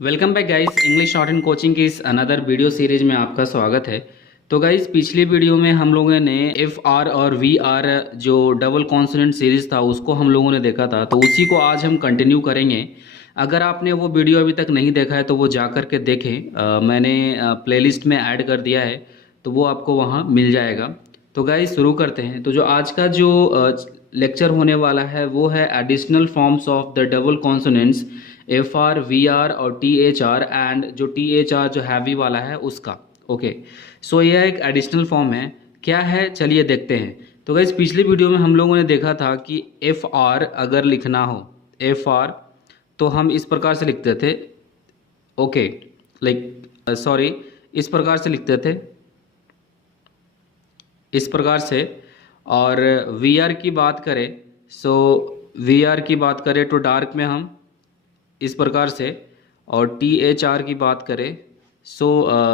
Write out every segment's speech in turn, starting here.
Welcome back guys, English short and coaching की इस another video series में आपका स्वागत है। तो गाइस, पिछली वीडियो में हम लोगों ने एफ आर और वी आर जो डबल कॉन्सोनेंट सीरीज था उसको हम लोगों ने देखा था, तो उसी को आज हम कंटिन्यू करेंगे। अगर आपने वो वीडियो अभी तक नहीं देखा है तो वो जा कर के देखें। मैंने प्लेलिस्ट में ऐड कर दिया है, तो वो आपको वहाँ मिल जाएगा। तो गाइस शुरू करते हैं। तो जो आज का जो लेक्चर होने वाला है वो है additional forms of the double consonants F R, V R और टी एच आर, एंड जो टी एच आर जो हैवी वाला है उसका। ओके, सो यह एक एडिशनल फॉर्म है। क्या है, चलिए देखते हैं। तो गाइस, पिछली वीडियो में हम लोगों ने देखा था कि एफ आर अगर लिखना हो, एफ आर तो हम इस प्रकार से लिखते थे। ओके, सॉरी, इस प्रकार से लिखते थे, इस प्रकार से। और वी आर की बात करें, सो वी आर की बात करें तो डार्क में हम इस प्रकार से। और टी एच आर की बात करें, सो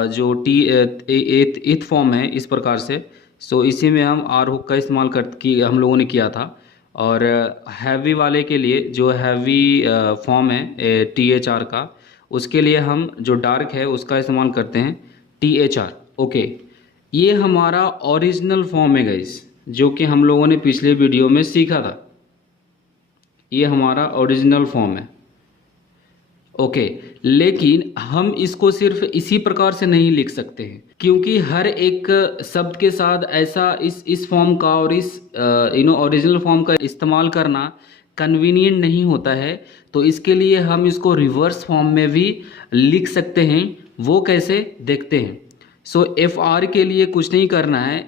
जो टी एथ फॉर्म है इस प्रकार से। सो इसी में हम आर हुक का इस्तेमाल हम लोगों ने किया था। और हैवी वाले के लिए जो हैवी फॉर्म है टी एच आर का, उसके लिए हम जो डार्क है उसका इस्तेमाल करते हैं टी एच आर। ओके, ये हमारा ओरिजिनल फॉर्म है गाइस, जो कि हम लोगों ने पिछले वीडियो में सीखा था। ये हमारा ओरिजिनल फॉर्म है। ओके, लेकिन हम इसको सिर्फ इसी प्रकार से नहीं लिख सकते हैं, क्योंकि हर एक शब्द के साथ ऐसा इस फॉर्म का और इस ओरिजिनल फॉर्म का इस्तेमाल करना कन्वीनियंट नहीं होता है। तो इसके लिए हम इसको रिवर्स फॉर्म में भी लिख सकते हैं। वो कैसे, देखते हैं। सो एफ आर के लिए कुछ नहीं करना है।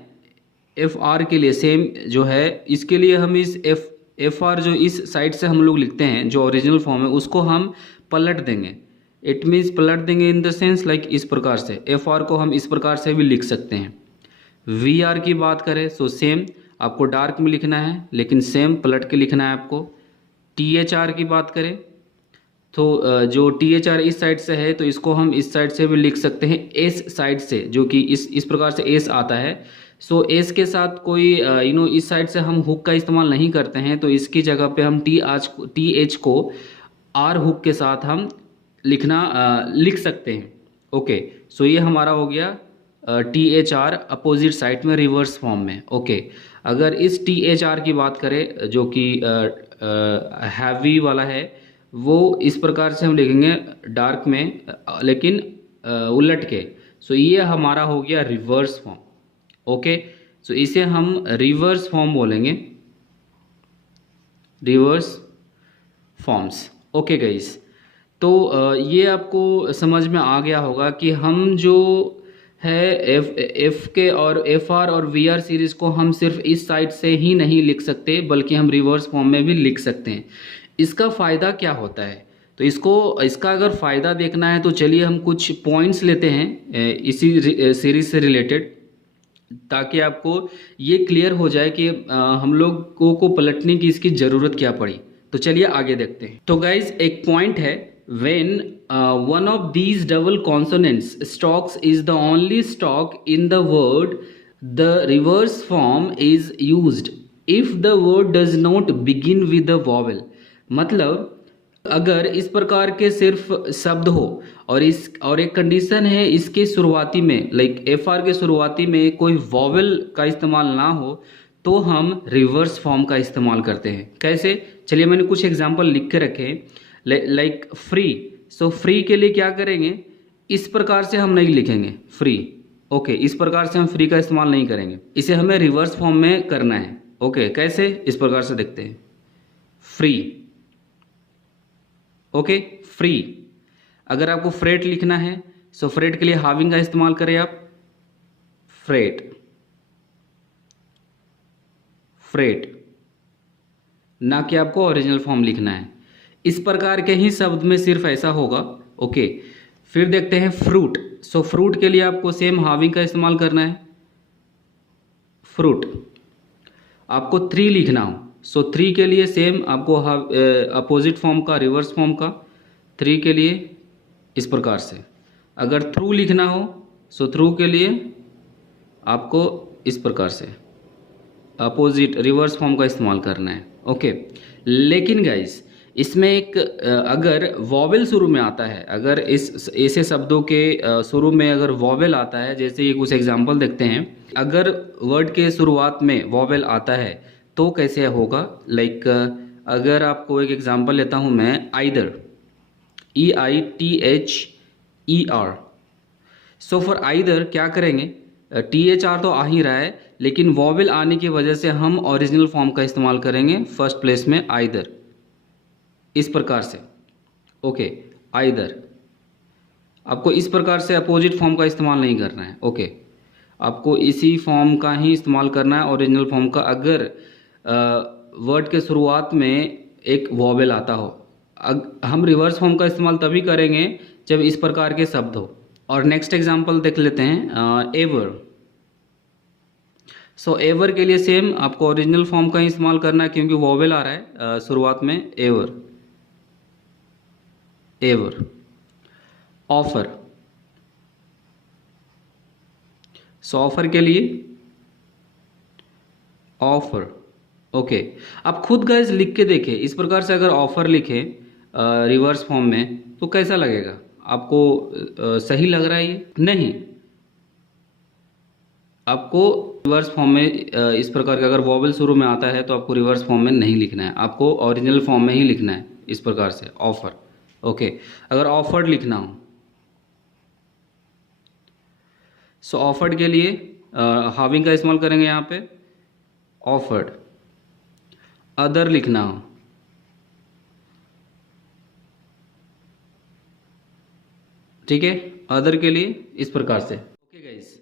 एफ आर के लिए सेम जो है, इसके लिए हम इस एफ आर जो इस साइड से हम लोग लिखते हैं जो ओरिजिनल फॉर्म है उसको हम पलट देंगे। इट मीन्स पलट देंगे इन द सेंस लाइक इस प्रकार से। एफ आर को हम इस प्रकार से भी लिख सकते हैं। वी आर की बात करें सो सेम, आपको डार्क में लिखना है लेकिन सेम पलट के लिखना है आपको। टी एच आर की बात करें तो जो टी एच आर इस साइड से है तो इसको हम इस साइड से भी लिख सकते हैं, एस साइड से, जो कि इस प्रकार से एस आता है। सो एस के साथ कोई इस साइड से हम हुक का इस्तेमाल नहीं करते हैं, तो इसकी जगह पे हम टी एच को आर हुक के साथ हम लिख सकते हैं। ओके, सो ये हमारा हो गया T H are opposite side में रिवर्स फॉर्म में। ओके, अगर इस टी एच आर की बात करें जो कि हैवी वाला है, वो इस प्रकार से हम लिखेंगे डार्क में, लेकिन उलट के। सो ये हमारा हो गया रिवर्स फॉर्म। ओके, सो इसे हम रिवर्स फॉर्म बोलेंगे, रिवर्स फॉर्म्स। ओके गाइस, तो ये आपको समझ में आ गया होगा कि हम जो है एफ के और एफ आर और वी आर सीरीज़ को हम सिर्फ इस साइड से ही नहीं लिख सकते, बल्कि हम रिवर्स फॉर्म में भी लिख सकते हैं। इसका फ़ायदा क्या होता है, तो इसका अगर फ़ायदा देखना है तो चलिए हम कुछ पॉइंट्स लेते हैं इसी सीरीज़ से रिलेटेड, ताकि आपको ये क्लियर हो जाए कि हम लोगों को पलटने की इसकी ज़रूरत क्या पड़ी। तो चलिए आगे देखते हैं। तो गाइज, एक पॉइंट है, when one of these double consonants stalks is the only stalk in the word, the reverse form is used if the word does not begin with the vowel। मतलब अगर इस प्रकार के सिर्फ शब्द हो और एक कंडीशन है इसके शुरुआती में, लाइक एफ आर के शुरुआती में कोई वॉवेल का इस्तेमाल ना हो, तो हम रिवर्स फॉर्म का इस्तेमाल करते हैं। कैसे, चलिए मैंने कुछ एग्जांपल लिख के रखे हैं। लाइक फ्री, सो फ्री के लिए क्या करेंगे, इस प्रकार से हम नहीं लिखेंगे फ्री। ओके, इस प्रकार से हम फ्री का इस्तेमाल नहीं करेंगे, इसे हमें रिवर्स फॉर्म में करना है। ओके, कैसे, इस प्रकार से देखते हैं, फ्री। Okay, free. अगर आपको फ्रेट लिखना है, सो फ्रेट के लिए हाविंग का इस्तेमाल करें आप, फ्रेट, फ्रेट, ना कि आपको ओरिजिनल फॉर्म लिखना है। इस प्रकार के ही शब्द में सिर्फ ऐसा होगा। ओके, फिर देखते हैं फ्रूट। सो फ्रूट के लिए आपको सेम हाविंग का इस्तेमाल करना है, फ्रूट। आपको थ्री लिखना हो, सो थ्री के लिए सेम आपको अपोजिट फॉर्म का, रिवर्स फॉर्म का, थ्री के लिए इस प्रकार से। अगर थ्रू लिखना हो, सो थ्रू के लिए आपको इस प्रकार से अपोजिट रिवर्स फॉर्म का इस्तेमाल करना है। ओके, लेकिन गाइस, इसमें एक अगर वॉवेल शुरू में आता है, अगर इस ऐसे शब्दों के शुरू में अगर वॉवेल आता है, जैसे ये कुछ एग्जांपल देखते हैं, अगर वर्ड के शुरुआत में वॉवेल आता है तो कैसे होगा। लाइक अगर आपको एक एग्जांपल लेता हूँ मैं, either, EITHER। So for either क्या करेंगे, THR तो आ ही रहा है, लेकिन वॉवेल आने की वजह से हम ओरिजिनल फॉर्म का इस्तेमाल करेंगे फर्स्ट प्लेस में, आइदर, इस प्रकार से। ओके, आइदर, आपको इस प्रकार से अपोजिट फॉर्म का इस्तेमाल नहीं करना है। ओके, आपको इसी फॉर्म का ही इस्तेमाल करना है, ओरिजिनल फॉर्म का, अगर वर्ड के शुरुआत में एक वॉवेल आता हो। हम रिवर्स फॉर्म का इस्तेमाल तभी करेंगे जब इस प्रकार के शब्द हो। और नेक्स्ट एग्जांपल देख लेते हैं, एवर। सो एवर के लिए सेम आपको ओरिजिनल फॉर्म का ही इस्तेमाल करना है, क्योंकि वॉवेल आ रहा है शुरुआत में, एवर, एवर। ऑफर, सो ऑफर के लिए ऑफर। ओके, आप खुद गाइस लिख के देखें, इस प्रकार से अगर ऑफर लिखें रिवर्स फॉर्म में तो कैसा लगेगा आपको? सही लग रहा है ये? नहीं, आपको रिवर्स फॉर्म में इस प्रकार का अगर वॉवेल शुरू में आता है तो आपको रिवर्स फॉर्म में नहीं लिखना है, आपको ओरिजिनल फॉर्म में ही लिखना है, इस प्रकार से, ऑफर। ओके, अगर ऑफर्ड लिखना हो, सो ऑफर्ड के लिए हाविंग का इस्तेमाल करेंगे यहाँ पे, ऑफर्ड। अदर लिखना हो, ठीक है, अदर के लिए इस प्रकार से। ओके गाइस,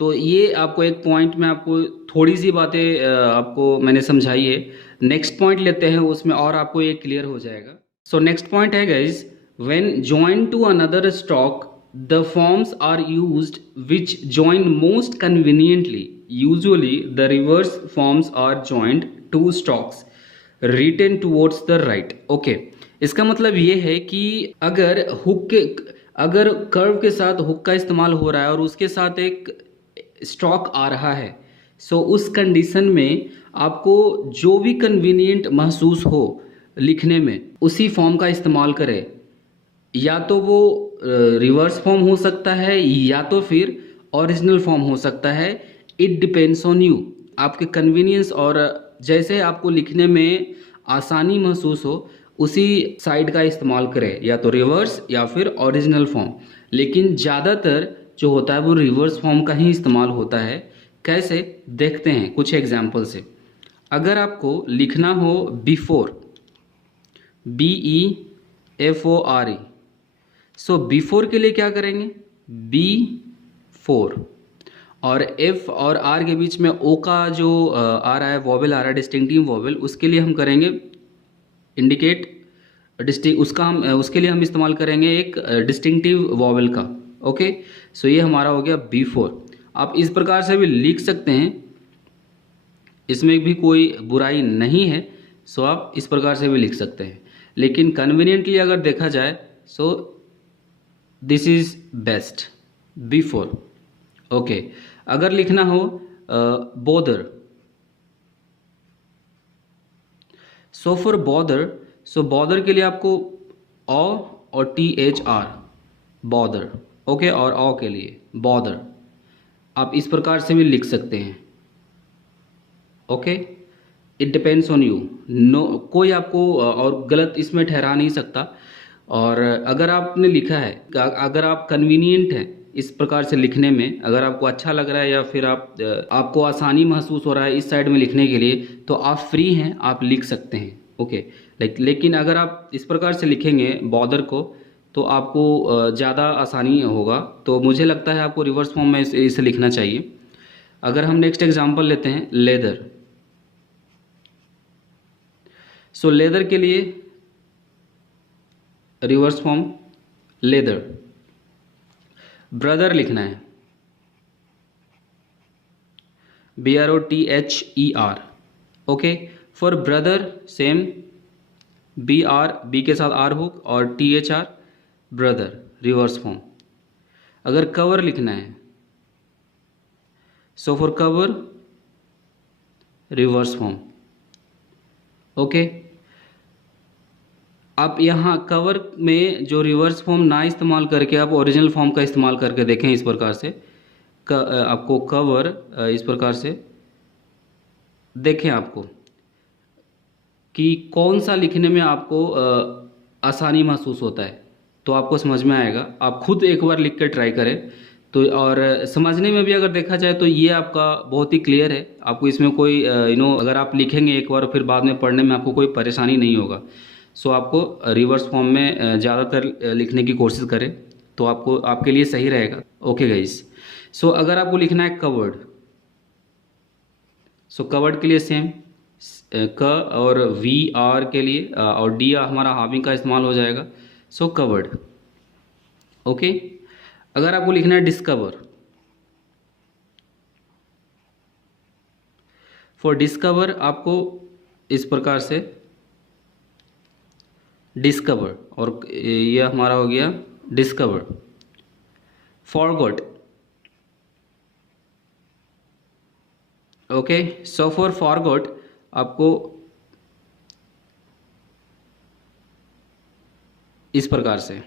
तो ये आपको एक पॉइंट में आपको थोड़ी सी बातें आपको मैंने समझाई है। नेक्स्ट पॉइंट लेते हैं, उसमें और आपको ये क्लियर हो जाएगा। सो नेक्स्ट पॉइंट है guys, when join to another stroke the forms are used which join most conveniently. Usually the reverse forms are joined to strokes written towards the right. Okay, इसका मतलब ये है कि अगर hook के, अगर curve के साथ हुक का इस्तेमाल हो रहा है और उसके साथ एक स्टॉक आ रहा है, सो उस कंडीशन में आपको जो भी कन्वीनियंट महसूस हो लिखने में, उसी फॉर्म का इस्तेमाल करें। या तो वो रिवर्स फॉर्म हो सकता है या तो फिर ओरिजिनल फॉर्म हो सकता है। इट डिपेंड्स ऑन यू, आपके कन्वीनियंस और जैसे आपको लिखने में आसानी महसूस हो उसी साइड का इस्तेमाल करें, या तो रिवर्स या फिर ओरिजिनल फॉर्म। लेकिन ज़्यादातर जो होता है वो रिवर्स फॉर्म का ही इस्तेमाल होता है। कैसे, देखते हैं कुछ एग्जाम्पल से। अगर आपको लिखना हो बिफोर, BEFORE, सो बिफोर के लिए क्या करेंगे, B4, और F और R के बीच में O का जो आ रहा है वॉवेल आ रहा है, डिस्टिंक्टिव वॉवेल, उसके लिए हम करेंगे इंडिकेट उसका हम उसके लिए हम इस्तेमाल करेंगे एक डिस्टिंक्टिव वॉवेल का। ओके, सो ये हमारा हो गया B4। आप इस प्रकार से भी लिख सकते हैं, इसमें भी कोई बुराई नहीं है। सो आप इस प्रकार से भी लिख सकते हैं, लेकिन कन्वीनियंटली अगर देखा जाए so this is best, B4। Okay, अगर लिखना हो bother, so for bother, so bother के लिए आपको ओ और THR, बॉदर। ओके, और ओ के लिए बॉदर, आप इस प्रकार से भी लिख सकते हैं। Okay, it depends on you, no कोई आपको और गलत इसमें ठहरा नहीं सकता। और अगर आपने लिखा है, अगर आप कन्वीनियंट हैं इस प्रकार से लिखने में, अगर आपको अच्छा लग रहा है या फिर आपको आसानी महसूस हो रहा है इस साइड में लिखने के लिए, तो आप फ्री हैं, आप लिख सकते हैं। ओके, लेकिन अगर आप इस प्रकार से लिखेंगे बॉदर को तो आपको ज़्यादा आसानी होगा। तो मुझे लगता है आपको रिवर्स फॉर्म में इसे लिखना चाहिए। अगर हम नेक्स्ट एग्जांपल लेते हैं, लेदर। सो लेदर के लिए रिवर्स फॉर्म लेदर। ब्रदर लिखना है, BROTHER। Okay, for brother same, BR, B के साथ R हुक, और THR, ब्रदर, रिवर्स फॉर्म। अगर कवर लिखना है, so for cover reverse form. Okay, आप यहाँ कवर में जो रिवर्स फॉर्म ना इस्तेमाल करके आप ओरिजिनल फॉर्म का इस्तेमाल करके देखें। इस प्रकार से आपको कवर इस प्रकार से देखें आपको कि कौन सा लिखने में आपको आसानी महसूस होता है, तो आपको समझ में आएगा। आप खुद एक बार लिख कर ट्राई करें तो, और समझने में भी अगर देखा जाए तो ये आपका बहुत ही क्लियर है। आपको इसमें कोई अगर आप लिखेंगे एक बार फिर बाद में पढ़ने में आपको कोई परेशानी नहीं होगा। सो आपको रिवर्स फॉर्म में ज़्यादातर लिखने की कोशिश करें तो आपको आपके लिए सही रहेगा। ओके गाइस, सो अगर आपको लिखना है कवर्ड, सो कवर्ड के लिए सेम क और वी आर के लिए और डी हमारा हाविंग का इस्तेमाल हो जाएगा। सो कवर्ड। ओके, अगर आपको लिखना है डिस्कवर, फॉर डिस्कवर आपको इस प्रकार से डिस्कवर, और ये हमारा हो गया discover. Forgot, okay, so for forgot आपको इस प्रकार से,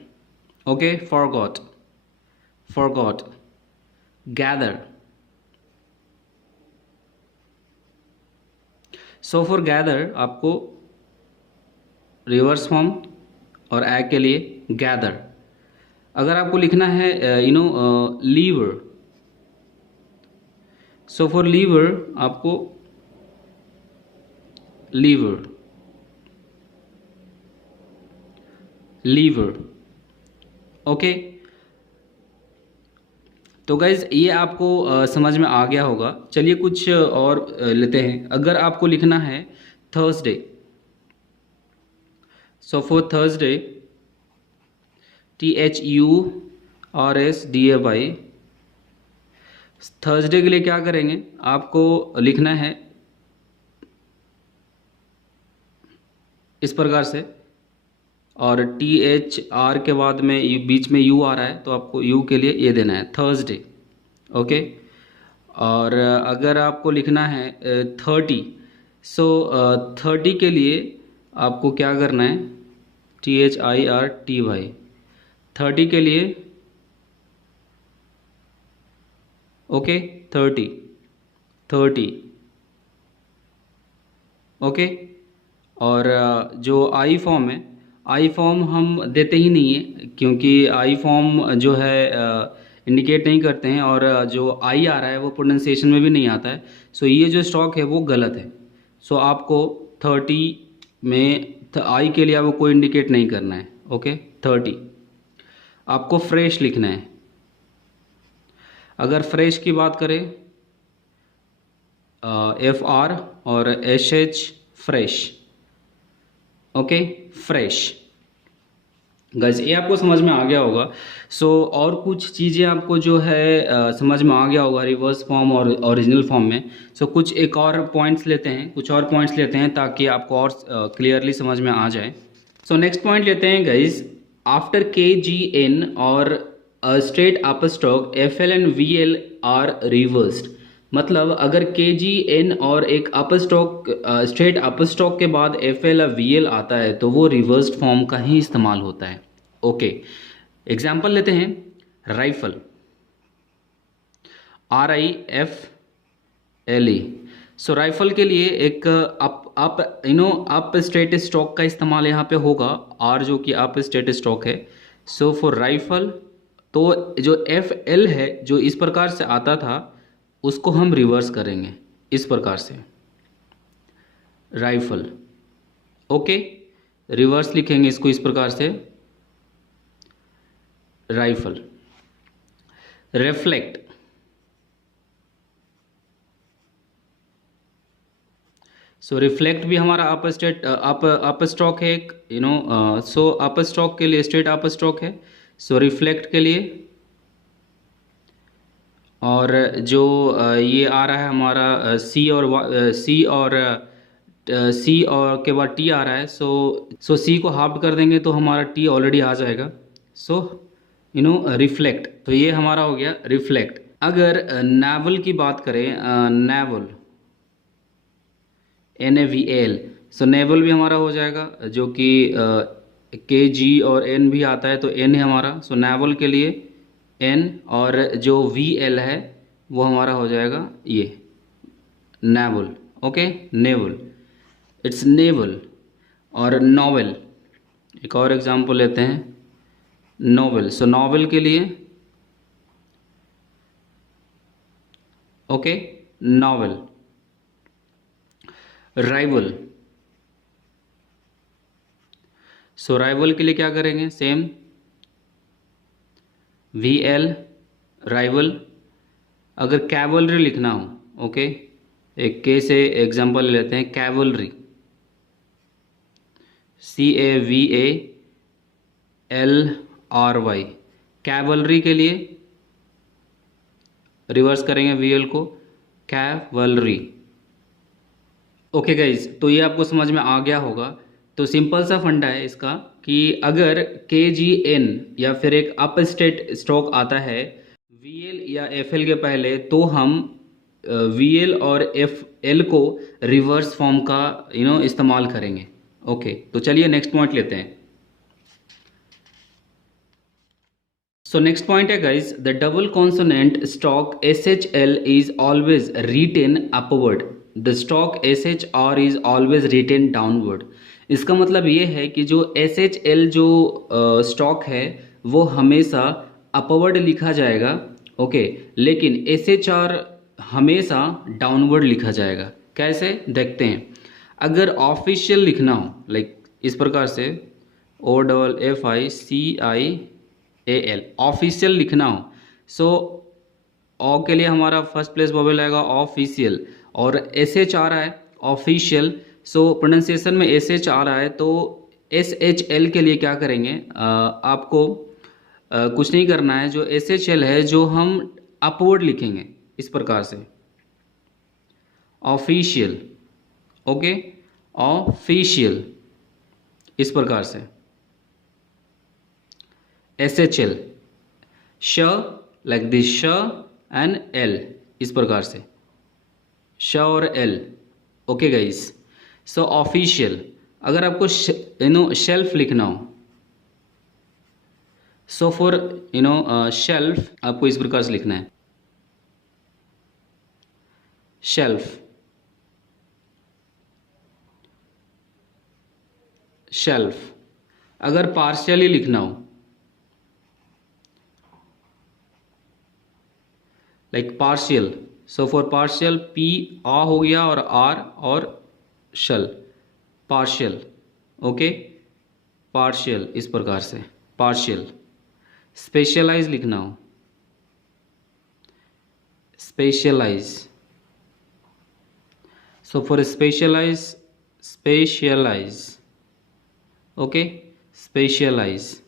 okay, forgot, forgot, gather. So for gather आपको रिवर्स फॉर्म और एग के लिए गैदर। अगर आपको लिखना है लीवर, सो फॉर लीवर आपको लीवर, लीवर। ओके, तो गाइज ये आपको समझ में आ गया होगा। चलिए कुछ और लेते हैं। अगर आपको लिखना है Thursday, so for Thursday THURSDAY, Thursday के लिए क्या करेंगे, आपको लिखना है इस प्रकार से, और THR के बाद में बीच में U आ रहा है तो आपको U के लिए ये देना है थर्सडे। ओके, और अगर आपको लिखना है 30, सो 30 के लिए आपको क्या करना है, THIRTY, 30 के लिए, ओके, 30, ओके। और जो आई फॉर्म है, आई फॉर्म हम देते ही नहीं है क्योंकि आई फॉर्म जो है इंडिकेट नहीं करते हैं, और जो आई आ रहा है वो प्रोनाउंसिएशन में भी नहीं आता है। सो ये जो स्टॉक है वो गलत है। सो आपको 30 में आई के लिए आपको कोई इंडिकेट नहीं करना है। ओके, 30 आपको फ्रेश लिखना है। अगर फ्रेश की बात करें FR और SH, fresh. Okay, fresh. Guys ये आपको समझ में आ गया होगा। सो और कुछ चीज़ें आपको जो है समझ में आ गया होगा रिवर्स फॉर्म और ओरिजिनल फॉर्म में। सो कुछ एक और पॉइंट्स लेते हैं, कुछ और पॉइंट्स लेते हैं ताकि आपको और क्लियरली समझ में आ जाए। सो नेक्स्ट पॉइंट लेते हैं गाइस, आफ्टर KGN और straight upstroke FL and VL are reversed. मतलब अगर KGN और एक अपस्ट्रोक स्ट्रेट अपस्ट्रोक के बाद FL और VL आता है तो वो रिवर्स्ड फॉर्म का ही इस्तेमाल होता है। ओके, एग्जाम्पल लेते हैं, राइफल, RIFLE। सो राइफल के लिए एक अप स्ट्रेट स्ट्रोक का इस्तेमाल यहाँ पे होगा, R जो कि अप स्ट्रेट स्ट्रोक है। सो फॉर राइफल तो जो FL है जो इस प्रकार से आता था उसको हम रिवर्स करेंगे इस प्रकार से, राइफल। ओके, रिवर्स लिखेंगे इसको इस प्रकार से, राइफल। रिफ्लेक्ट, सो रिफ्लेक्ट भी हमारा अप स्टेट अप स्ट्रोक है एक, सो अप स्ट्रोक के लिए स्ट्रेट अप स्ट्रोक है। सो रिफ्लेक्ट के लिए, और जो ये आ रहा है हमारा C और के बाद T आ रहा है। सो C को हाफ कर देंगे तो हमारा T ऑलरेडी आ जाएगा। सो रिफ्लेक्ट, तो ये हमारा हो गया रिफ्लेक्ट। अगर नेवल की बात करें, नेवल, NAVL, सो नेवल भी हमारा हो जाएगा जो कि के जी और एन भी आता है, तो एन है हमारा। सो नेवल के लिए एन, और जो वी एल है वो हमारा हो जाएगा ये naval. Okay, naval, it's naval. और नॉवेल, एक और एग्जांपल लेते हैं, नॉवेल। सो नॉवेल के लिए ओके, नॉवेल। राइवल, सो राइवल के लिए क्या करेंगे, सेम वी एल, राइवल। अगर कैवलरी लिखना हो, ओके, एक के से एग्जांपल लेते हैं, कैवलरी, CAVALRY, कैवलरी के लिए रिवर्स करेंगे VL को, कैवलरी। ओके गाइज, तो ये आपको समझ में आ गया होगा। तो सिंपल सा फंडा है इसका कि अगर KGN या फिर एक अप स्टेट स्ट्रोक आता है VL या FL के पहले, तो हम VL और FL को रिवर्स फॉर्म का इस्तेमाल करेंगे। ओके, तो चलिए नेक्स्ट पॉइंट लेते हैं। सो नेक्स्ट पॉइंट है guys, the double consonant stroke SHL is always written upward, the stroke SHR is always written downward. इसका मतलब ये है कि जो SHL जो स्टॉक है वो हमेशा अपवर्ड लिखा जाएगा, ओके, लेकिन SHR हमेशा डाउनवर्ड लिखा जाएगा। कैसे देखते हैं। अगर ऑफिशियल लिखना हो, लाइक इस प्रकार से OFFICIAL, ऑफिशियल लिखना हो, सो ओ के लिए हमारा फर्स्ट प्लेस वोवेल आएगा ऑफिशियल, और SH आ रहा है ऑफिशियल, सो प्रोनाउंसिएशन में SH आ रहा है, तो SHL के लिए क्या करेंगे, आपको कुछ नहीं करना है। जो SHL है जो हम अपवर्ड लिखेंगे इस प्रकार से, ऑफिशियल, ओके, ऑफिशियल, इस प्रकार से SHL, श लाइक दिस, श एंड एल, इस प्रकार से श और एल। ओके गाइस, सो ऑफिशियल। अगर आपको शेल्फ लिखना हो, सो फॉर शेल्फ आपको इस प्रकार से लिखना है, शेल्फ, शेल्फ। अगर पार्शियली लिखना हो, like partial, so for partial P आ हो गया और R और शल, पार्शियल, ओके, पार्शियल, इस प्रकार से पार्शियल। स्पेशलाइज लिखना हो, specialise, so for specialise, specialise, okay, specialise,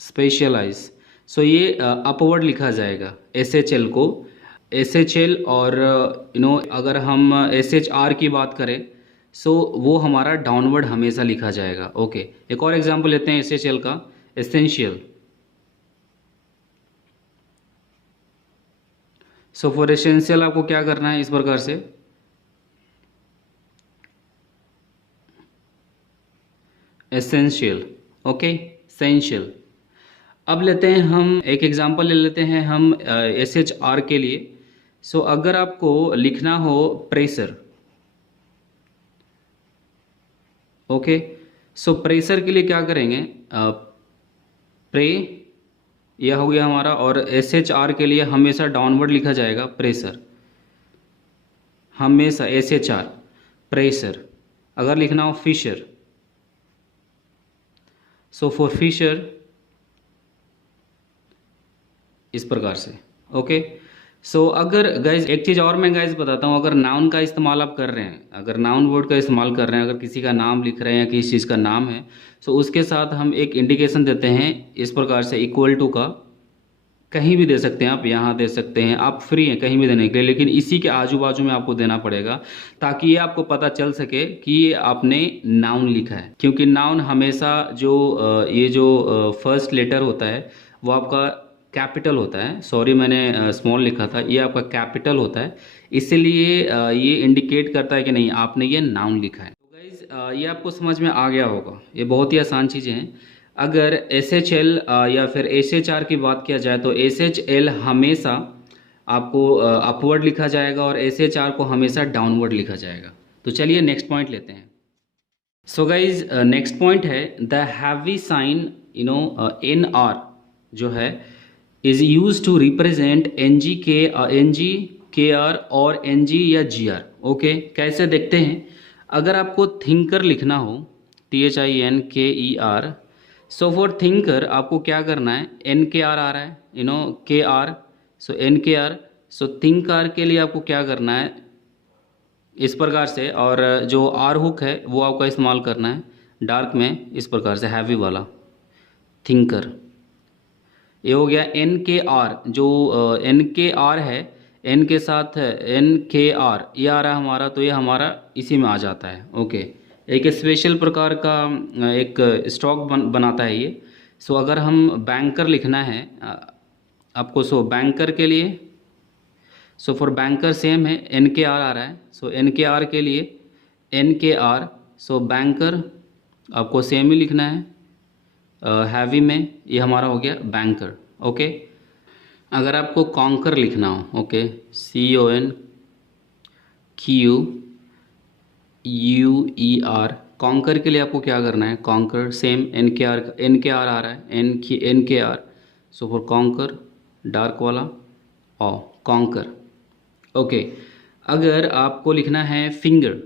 specialise. So ये अपवर्ड लिखा जाएगा SHL को, SHL, और अगर हम SHR की बात करें, सो वो हमारा डाउनवर्ड हमेशा लिखा जाएगा। ओके, एक और एग्जांपल लेते हैं SHL का, एसेंशियल। सो फॉर एसेंशियल आपको क्या करना है, इस प्रकार से एसेंशियल, ओके, एसेंशियल। अब लेते हैं हम एक एग्जांपल ले लेते हैं हम SHR के लिए। सो अगर आपको लिखना हो प्रेशर, ओके, सो प्रेशर के लिए क्या करेंगे, प्रे, यह हो गया हमारा, और SHR के लिए हमेशा डाउनवर्ड लिखा जाएगा, प्रेशर, हमेशा SHR, प्रेशर। अगर लिखना हो फिशर, सो फॉर फिशर, इस प्रकार से। ओके, सो अगर गाइज एक चीज़ और मैं गाइज बताता हूँ, अगर नाउन का इस्तेमाल आप कर रहे हैं, अगर नाउन वर्ड का इस्तेमाल कर रहे हैं, अगर किसी का नाम लिख रहे हैं या किसी चीज़ का नाम है, सो उसके साथ हम एक इंडिकेशन देते हैं इस प्रकार से, इक्वल टू का, कहीं भी दे सकते हैं आप, यहाँ दे सकते हैं, आप फ्री हैं कहीं भी देने के लिए, लेकिन इसी के आजू बाजू में आपको देना पड़ेगा ताकि ये आपको पता चल सके कि ये आपने नाउन लिखा है। क्योंकि नाउन हमेशा जो ये जो फर्स्ट लेटर होता है वो आपका कैपिटल होता है, सॉरी मैंने स्मॉल लिखा था, ये आपका कैपिटल होता है, इसलिए ये इंडिकेट करता है कि नहीं आपने ये नाउन लिखा है। तो गाइज ये आपको समझ में आ गया होगा, ये बहुत ही आसान चीज़ें हैं। अगर SHL या फिर SHR की बात किया जाए तो SHL हमेशा आपको अपवर्ड लिखा जाएगा और SHR को हमेशा डाउनवर्ड लिखा जाएगा। तो चलिए नेक्स्ट पॉइंट लेते हैं। सो गाइज नेक्स्ट पॉइंट है द हैवी साइन NR जो है is use to represent NG KR और NG या GR। ओके, कैसे देखते हैं। अगर आपको थिंकर लिखना हो THINKER, सो फॉर थिंकर आपको क्या करना है, NKR आ रहा है KR, सो NKR, सो थिंकर के लिए आपको क्या करना है इस प्रकार से, और जो आर हुक है वो आपका इस्तेमाल करना है डार्क में इस प्रकार से, हैवी वाला थिंकर। ये हो गया NKR, जो NKR है, N के साथ NKR ये आ रहा है हमारा, तो ये हमारा इसी में आ जाता है। ओके, एक स्पेशल प्रकार का एक स्टॉक बनाता है ये। सो अगर हम बैंकर लिखना है आपको, सो बैंकर के लिए, सो फॉर बैंकर सेम है NKR आ रहा है, सो NKR के लिए NKR, सो बैंकर आपको सेम ही लिखना है हैवी में, ये हमारा हो गया बैंकर। ओके, अगर आपको कॉन्कर लिखना हो, ओके, CONQUER, कॉन्कर के लिए आपको क्या करना है, कॉन्कर सेम NKR आ रहा है NKR, so for conquer dark वाला और कॉन्कर। ओके, अगर आपको लिखना है फिंगर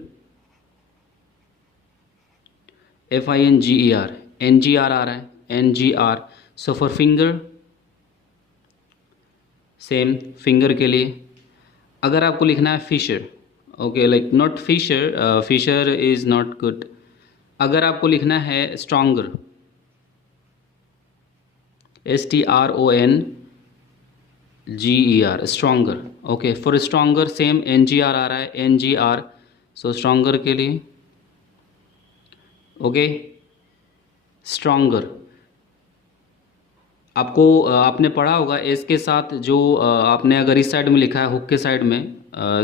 FINGER, NGR आ रहा है NGR, so for finger same finger के लिए। अगर आपको लिखना है fisher, okay, like not fisher, fisher is not good. अगर आपको लिखना है stronger STRONGER, stronger. Okay, for stronger same NGR आ रहा है NGR, सो स्ट्रॉन्गर के लिए। ओके, स्ट्रॉन्गर आपको आपने पढ़ा होगा एस के साथ जो आपने अगर इस साइड में लिखा है हुक के साइड में,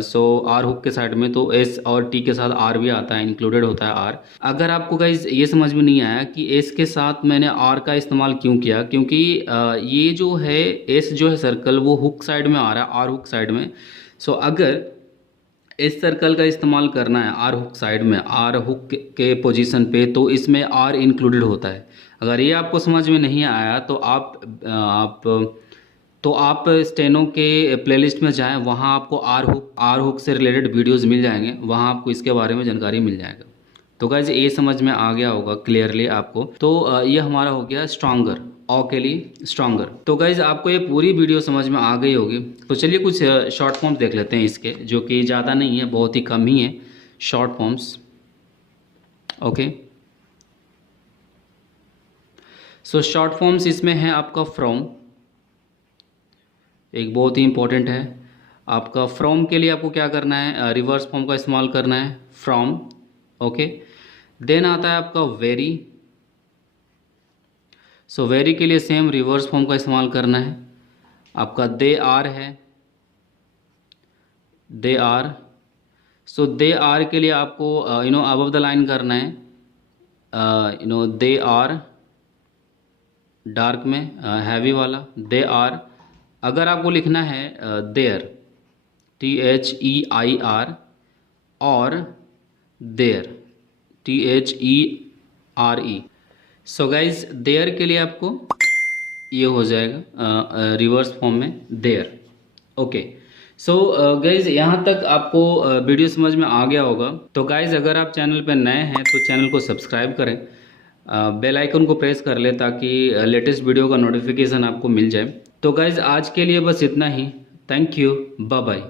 सो आर हुक के साइड में, तो एस और टी के साथ आर भी आता है, इंक्लूडेड होता है आर। अगर आपको गाइज ये समझ में नहीं आया कि एस के साथ मैंने आर का इस्तेमाल क्यों किया, क्योंकि ये जो है एस जो है सर्कल वो हुक साइड में आ रहा है, आर हुक साइड में। सो अगर इस सर्कल का इस्तेमाल करना है आर हुक साइड में, आर हुक के पोजीशन पे, तो इसमें आर इंक्लूडेड होता है। अगर ये आपको समझ में नहीं आया तो आप स्टेनो के प्लेलिस्ट में जाएं, वहाँ आपको आर हुक से रिलेटेड वीडियोस मिल जाएंगे, वहाँ आपको इसके बारे में जानकारी मिल जाएगा। तो गाइज ये समझ में आ गया होगा क्लियरली आपको। तो ये हमारा हो गया स्ट्रॉन्गर, ऑ के लिए स्ट्रॉन्गर। तो गाइज आपको ये पूरी वीडियो समझ में आ गई होगी। तो चलिए कुछ शॉर्ट फॉर्म्स देख लेते हैं इसके, जो कि ज़्यादा नहीं है, बहुत ही कम ही है short forms. Okay, so short forms इसमें है आपका फ्रॉम, एक बहुत ही इंपॉर्टेंट है आपका। फ्रॉम के लिए आपको क्या करना है, रिवर्स फॉर्म का इस्तेमाल करना है फ्रॉम। ओके, देन आता है आपका वेरी, सो वेरी के लिए सेम रिवर्स फॉर्म का इस्तेमाल करना है आपका। दे आर है, they are, so they are के लिए आपको अबव द लाइन करना है, दे आर डार्क में हैवी वाला दे आर। अगर आपको लिखना है देयर THEIR और there THERE, so guys there के लिए आपको ये हो जाएगा रिवर्स फॉर्म में देयर। ओके, सो गाइज यहाँ तक आपको वीडियो समझ में आ गया होगा। तो गाइज अगर आप चैनल पर नए हैं तो चैनल को सब्सक्राइब करें, बेल आइकन को प्रेस कर ले ताकि लेटेस्ट वीडियो का नोटिफिकेशन आपको मिल जाए। तो गाइज आज के लिए बस इतना ही। Thank you, bye bye.